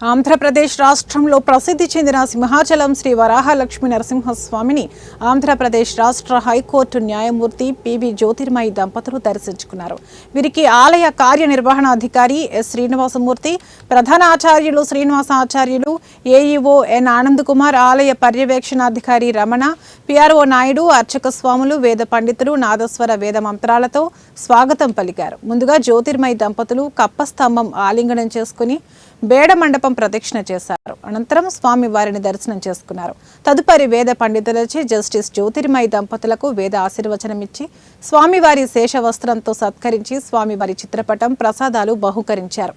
ఆంధ్రప్రదేశ్ రాష్ట్రంలో ప్రసిద్ధి చెందిన సింహాచలం శ్రీ వరాహలక్ష్మి నరసింహస్వామిని ఆంధ్రప్రదేశ్ రాష్ట్ర హైకోర్టు న్యాయమూర్తి పివి జ్యోతిర్మయి దంపతులు దర్శించుకున్నారు. వీరికి ఆలయ కార్యనిర్వహణాధికారి ఎస్ శ్రీనివాసమూర్తి, ప్రధాన ఆచార్యులు శ్రీనివాసాచార్యులు, ఏఈఓ ఎన్ ఆనంద్ కుమార్, ఆలయ పర్యవేక్షణాధికారి రమణ, పిఆర్ఓ నాయుడు, అర్చక స్వాములు, వేద పండితులు నాదస్వర వేద మంత్రాలతో స్వాగతం పలికారు. ముందుగా జ్యోతిర్మయి దంపతులు కప్పస్తంభం ఆలింగనం చేసుకుని బేడ మండపం ప్రదక్షిణ చేశారు. అనంతరం స్వామి వారిని దర్శనం చేసుకున్నారు. తదుపరి వేద పండితులచే జస్టిస్ జ్యోతిర్మయి దంపతులకు వేద ఆశీర్వచనమిచ్చి స్వామివారి శేష వస్త్రంతో సత్కరించి స్వామివారి చిత్రపటం, ప్రసాదాలు బహుకరించారు.